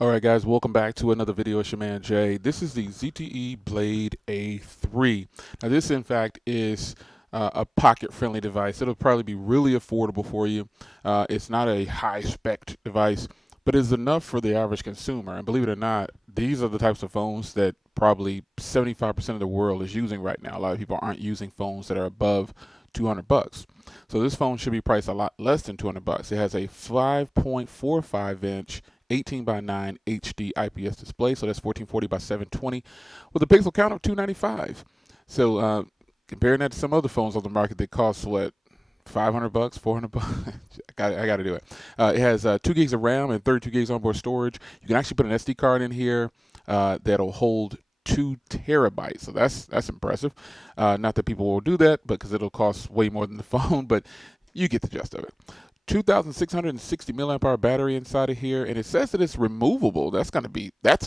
All right, guys, welcome back to another video. It's your man Jay. This is the ZTE Blade A3. Now, this in fact is a pocket-friendly device. It'll probably be really affordable for you. It's not a high-spec device, but it's enough for the average consumer. And believe it or not, these are the types of phones that probably 75% of the world is using right now. A lot of people aren't using phones that are above 200 bucks. So this phone should be priced a lot less than 200 bucks. It has a 5.45 inch 18 by 9 HD IPS display, so that's 1440 by 720 with a pixel count of 295. So comparing that to some other phones on the market that cost what, 500 bucks, 400 bucks. I got to do it. It has 2 gigs of RAM and 32 gigs onboard storage. You can actually put an SD card in here that'll hold 2 terabytes. So that's impressive. Not that people will do that, but because it'll cost way more than the phone, but you get the gist of it. 2,660 milliamp hour battery inside of here, and it says that it's removable. That's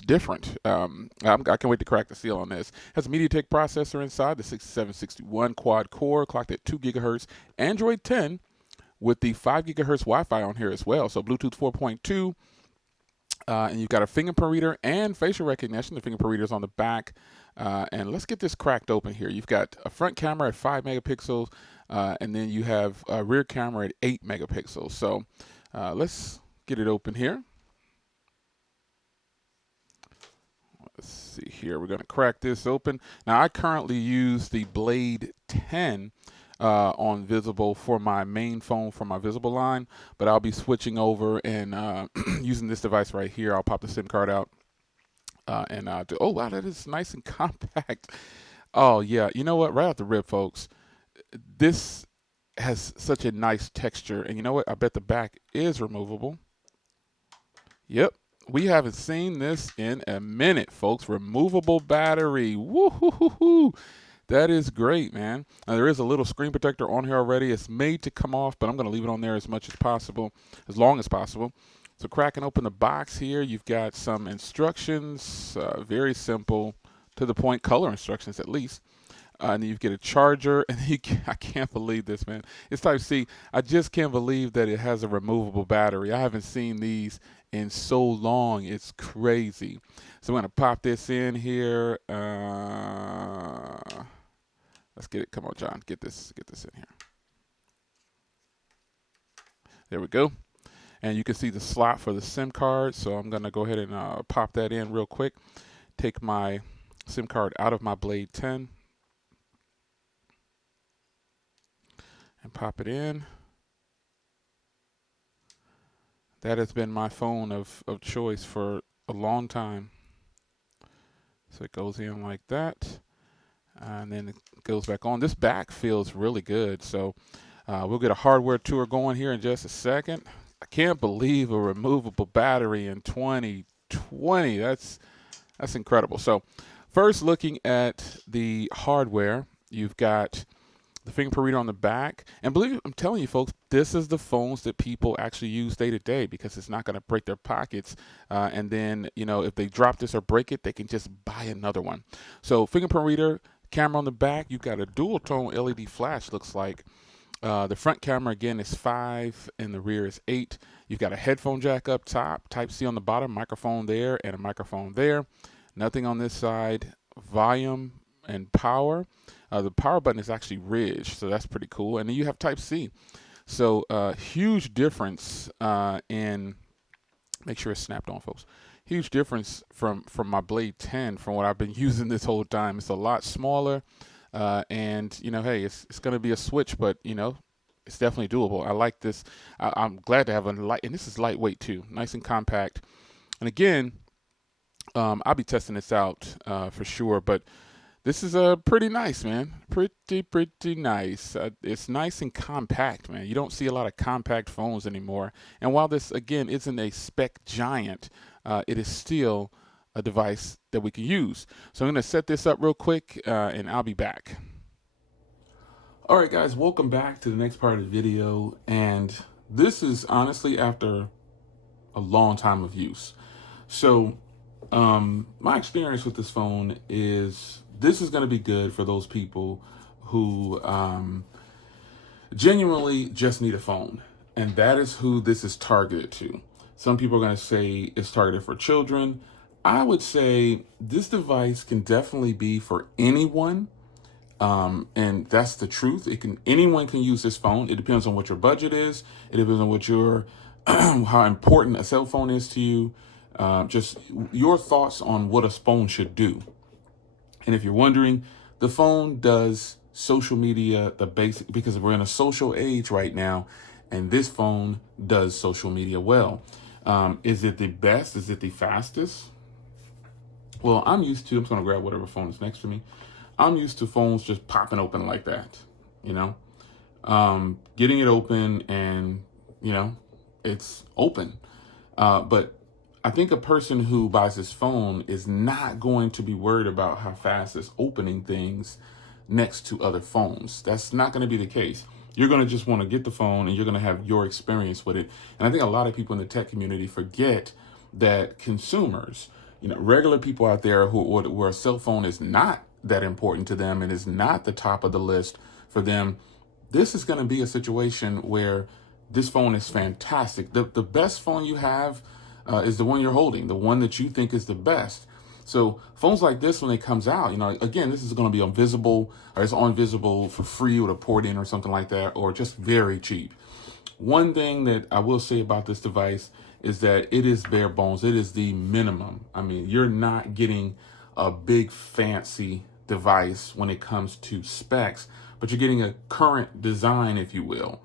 different. I can't wait to crack the seal on this. It has a MediaTek processor inside, the 6761 quad core, clocked at 2 gigahertz, Android 10 with the 5 gigahertz Wi-Fi on here as well. So Bluetooth 4.2. And you've got a fingerprint reader and facial recognition. The fingerprint reader is on the back. And let's get this cracked open here. You've got a front camera at 5 megapixels, and then you have a rear camera at 8 megapixels. So let's get it open here. Let's see here. We're going to crack this open. Now, I currently use the Blade 10 on Visible for my main phone for my Visible line, but I'll be switching over and using this device right here. I'll pop the SIM card out oh wow, that is nice and compact. Oh yeah, you know what? Right off the rip, folks, this has such a nice texture, and you know what? I bet the back is removable. Yep. We haven't seen this in a minute, folks. Removable battery. Woo-hoo-hoo-hoo. That is great, man. Now, there is a little screen protector on here already. It's made to come off, but I'm going to leave it on there as much as possible, as long as possible. So cracking open the box here, you've got some instructions, very simple, to the point, color instructions at least. And then you get a charger, and I can't believe this, man. It's Type-C. I just can't believe that it has a removable battery. I haven't seen these in so long. It's crazy. So I'm going to pop this in here. Let's get it. Come on, John. Get this in here. There we go. And you can see the slot for the SIM card. So I'm going to go ahead and pop that in real quick. Take my SIM card out of my Blade 10. And pop it in. That has been my phone of choice for a long time. So it goes in like that. And then it goes back on. This back feels really good. So we'll get a hardware tour going here in just a second. I can't believe a removable battery in 2020. That's incredible. So first, looking at the hardware, you've got the fingerprint reader on the back. And I'm telling you, folks, this is the phones that people actually use day to day because it's not going to break their pockets. And then, you know, if they drop this or break it, they can just buy another one. So fingerprint reader, camera on the back. You've got a dual tone LED flash, looks like. The front camera, again, is 5 and the rear is 8. You've got a headphone jack up top, Type-C on the bottom, microphone there, and a microphone there. Nothing on this side. Volume and power. The power button is actually ridged, so that's pretty cool. And then you have Type-C. So huge difference in, make sure it's snapped on, folks. Huge difference from my Blade 10 from what I've been using this whole time. It's a lot smaller. And, you know, hey, it's going to be a switch, but, you know, it's definitely doable. I like this. I'm glad to have a light, and this is lightweight too, nice and compact. And again, I'll be testing this out for sure, but this is pretty nice, man. Pretty nice. It's nice and compact, man. You don't see a lot of compact phones anymore. And while this, again, isn't a spec giant, it is still a device that we can use. So I'm going to set this up real quick and I'll be back. All right, guys, welcome back to the next part of the video. And this is honestly after a long time of use. So my experience with this phone is this is going to be good for those people who genuinely just need a phone. And that is who this is targeted to. Some people are going to say it's targeted for children. I would say this device can definitely be for anyone. And that's the truth. Anyone can use this phone. It depends on what your budget is. It depends on what your how important a cell phone is to you. Just your thoughts on what a phone should do. And if you're wondering, the phone does social media, the basic, because we're in a social age right now, and this phone does social media well. Is it the best? Is it the fastest? Well, I'm just going to grab whatever phone is next to me. I'm used to phones just popping open like that, you know, getting it open and, you know, it's open. But I think a person who buys this phone is not going to be worried about how fast it's opening things next to other phones. That's not going to be the case. You're going to just want to get the phone and you're going to have your experience with it. And I think a lot of people in the tech community forget that consumers, you know, regular people out there where a cell phone is not that important to them and is not the top of the list for them, this is going to be a situation where this phone is fantastic. The best phone you have is the one you're holding, the one that you think is the best. So phones like this, when it comes out, you know, again, this is going to be on Visible, or it's on Visible for free with a port in or something like that, or just very cheap. One thing that I will say about this device is that it is bare bones. It is the minimum. I mean, you're not getting a big fancy device when it comes to specs, but you're getting a current design, if you will.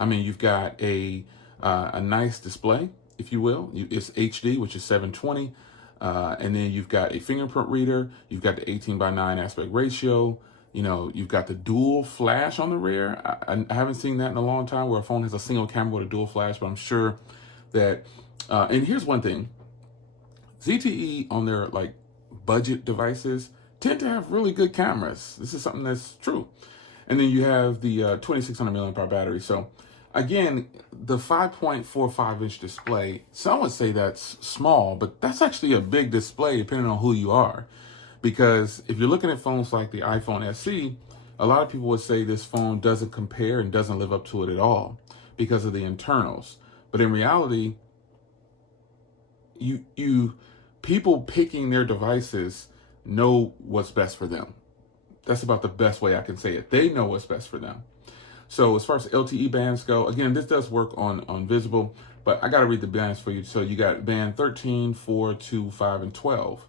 I mean, you've got a nice display, if you will. It's HD, which is 720. And then you've got a fingerprint reader. You've got the 18:9 aspect ratio. You know, you've got the dual flash on the rear. I haven't seen that in a long time where a phone has a single camera with a dual flash, but I'm sure that, and here's one thing, ZTE on their like budget devices tend to have really good cameras. This is something that's true. And then you have the 2600 milliamp hour battery. So again, the 5.45 inch display, some would say that's small, but that's actually a big display depending on who you are. Because if you're looking at phones like the iPhone SE, a lot of people would say this phone doesn't compare and doesn't live up to it at all because of the internals. But in reality, people picking their devices know what's best for them. That's about the best way I can say it. They know what's best for them. So as far as LTE bands go, again, this does work on Visible, but I got to read the bands for you. So you got band 13, 4, 2, 5, and 12.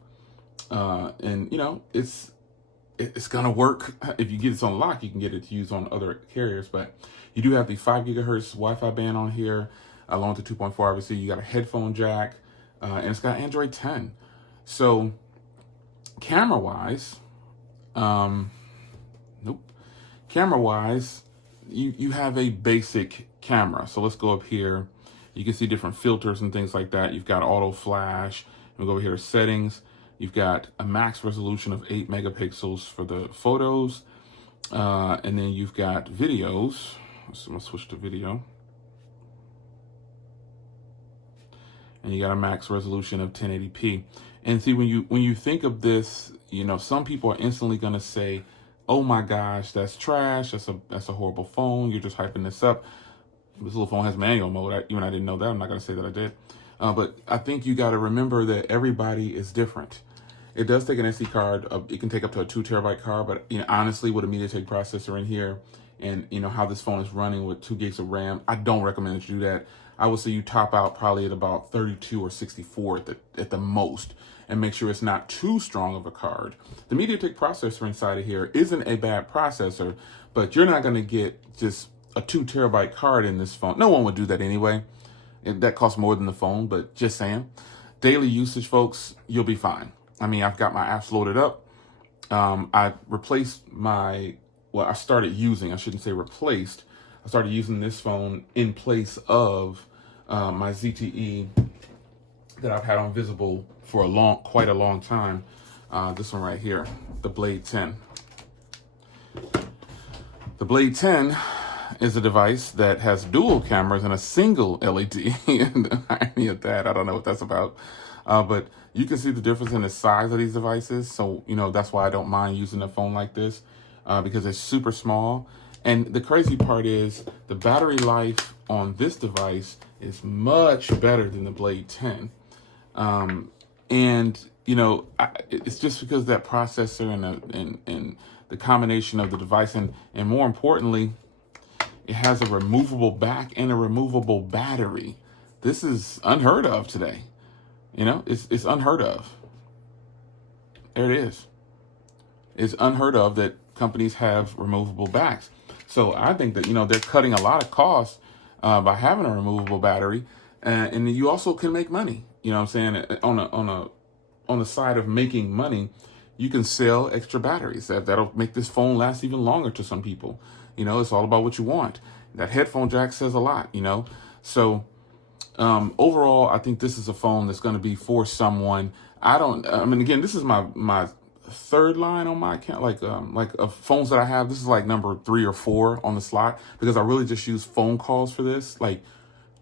And, you know, it's going to work. If you get this on lock, you can get it to use on other carriers. But you do have the 5 gigahertz Wi-Fi band on here, along with the 2.4. Obviously, you got a headphone jack, and it's got Android 10. So camera-wise, Camera-wise, you have a basic camera. So let's go up here. You can see different filters and things like that. You've got auto flash. We'll go over here to settings. You've got a max resolution of 8 megapixels for the photos. And then you've got videos. So I'm gonna switch to video. And you got a max resolution of 1080p. And see, when you think of this, you know, some people are instantly gonna say, oh my gosh, that's trash. That's a horrible phone. You're just hyping this up. This little phone has manual mode. Even I didn't know that. I'm not going to say that I did. But I think you got to remember that everybody is different. It does take an SD card. It can take up to a 2 terabyte card. But you know, honestly, with a MediaTek processor in here, and you know how this phone is running with 2 gigs of RAM, I don't recommend that you do that. I would say you top out probably at about 32 or 64 at the most, and make sure it's not too strong of a card. The MediaTek processor inside of here isn't a bad processor, but you're not going to get just a 2 terabyte card in this phone. No one would do that anyway. That costs more than the phone, but just saying. Daily usage, folks, you'll be fine. I mean, I've got my apps loaded up. I replaced I started using, I shouldn't say replaced, I started using this phone in place of my ZTE that I've had on Visible for quite a long time. This one right here, the Blade 10. The Blade 10 is a device that has dual cameras and a single LED. And the irony of that, I don't know what that's about. But you can see the difference in the size of these devices. So, you know, that's why I don't mind using a phone like this, because it's super small. And the crazy part is the battery life on this device is much better than the Blade 10. And you know, it's just because of that processor and the combination of the device, and more importantly, it has a removable back and a removable battery. This is unheard of today. You know, it's unheard of. There it is. It's unheard of that companies have removable backs. So I think that, you know, they're cutting a lot of costs by having a removable battery, and you also can make money. You know what I'm saying? On the side of making money, you can sell extra batteries. That'll make this phone last even longer to some people. You know, it's all about what you want. That headphone jack says a lot, you know. So overall, I think this is a phone that's going to be for someone. I mean, again, this is my third line on my account, like of phones that I have. This is like number 3 or 4 on the slot, because I really just use phone calls for this, like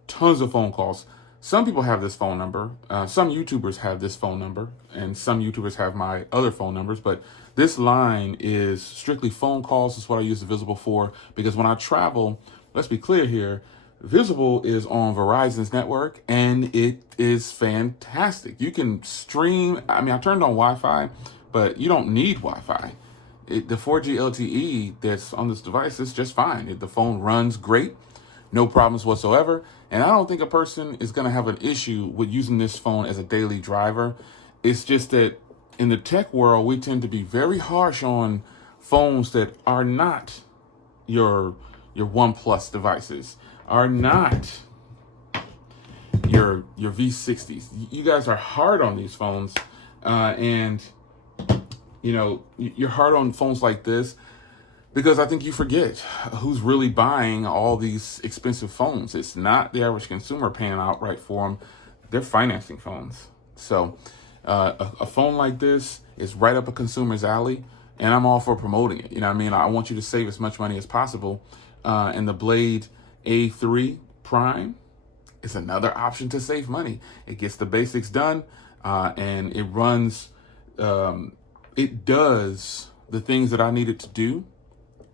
tons of phone calls. Some people have this phone number. Some YouTubers have this phone number, and some YouTubers have my other phone numbers. But this line is strictly phone calls. That's what I use the Visible for, because when I travel, let's be clear here, Visible is on Verizon's network, and it is fantastic. You can stream. I mean, I turned on Wi-Fi, but you don't need Wi-Fi. The 4G LTE that's on this device is just fine. The phone runs great, no problems whatsoever. And I don't think a person is going to have an issue with using this phone as a daily driver. It's just that in the tech world, we tend to be very harsh on phones that are not your OnePlus devices, are not your V60s. You guys are hard on these phones, and you know, you're hard on phones like this because I think you forget who's really buying all these expensive phones. It's not the average consumer paying outright for them. They're financing phones. So a phone like this is right up a consumer's alley, and I'm all for promoting it. You know what I mean? I want you to save as much money as possible. And the Blade A3 Prime is another option to save money. It gets the basics done, and it runs, it does the things that I need it to do,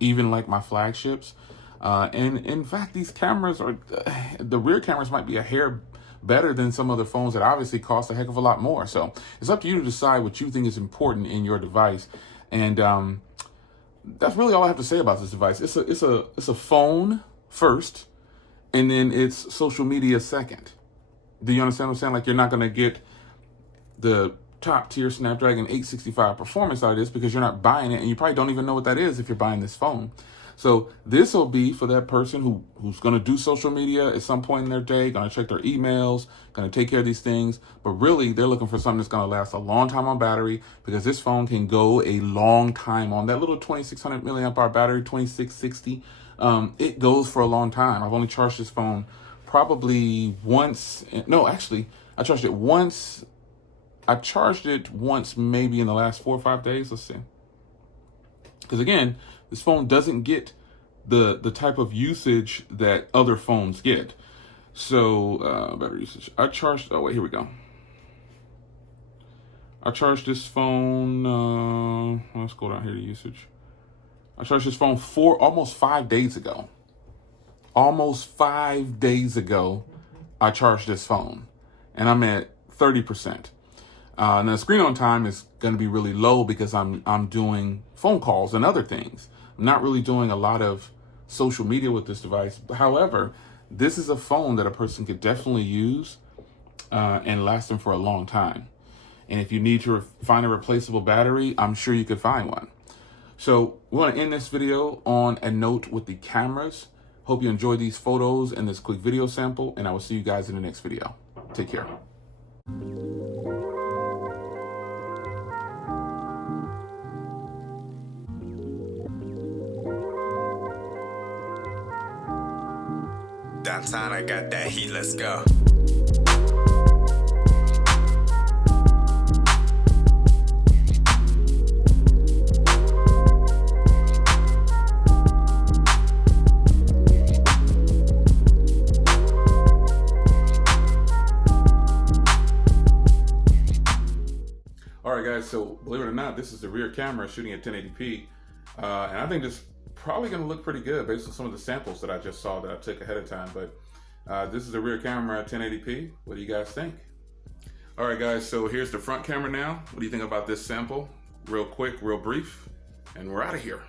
even like my flagships. And in fact, these cameras are, the rear cameras might be a hair better than some other phones that obviously cost a heck of a lot more. So it's up to you to decide what you think is important in your device. And that's really all I have to say about this device. It's a phone first, and then it's social media second. Do you understand what I'm saying? Like, you're not going to get the top tier Snapdragon 865 performance out of this because you're not buying it, and you probably don't even know what that is if you're buying this phone. So this will be for that person who's going to do social media at some point in their day, going to check their emails, going to take care of these things. But really, they're looking for something that's going to last a long time on battery, because this phone can go a long time on that little 2600 milliamp hour battery, 2660. It goes for a long time. I've only charged this phone probably once. No, actually, I charged it once. I charged it once maybe in the last 4 or 5 days. Let's see. Because again, this phone doesn't get the type of usage that other phones get. So battery usage. I charged, oh wait, here we go. I charged this phone, let's go down here to usage. I charged this phone almost 5 days ago. Almost 5 days ago, I charged this phone, and I'm at 30%. Now the screen on time is going to be really low because I'm doing phone calls and other things. I'm not really doing a lot of social media with this device. However, this is a phone that a person could definitely use and last them for a long time. And if you need to find a replaceable battery, I'm sure you could find one. So we're going to end this video on a note with the cameras. Hope you enjoyed these photos and this quick video sample, and I will see you guys in the next video. Take care. Downtown, I got that heat, let's go. All right, guys, so believe it or not, this is the rear camera shooting at 1080p. And I think this probably gonna look pretty good based on some of the samples that I just saw that I took ahead of time. But this is the rear camera at 1080p. What do you guys think? All right, guys, so here's the front camera now. What do you think about this sample? Real quick, real brief, and we're out of here.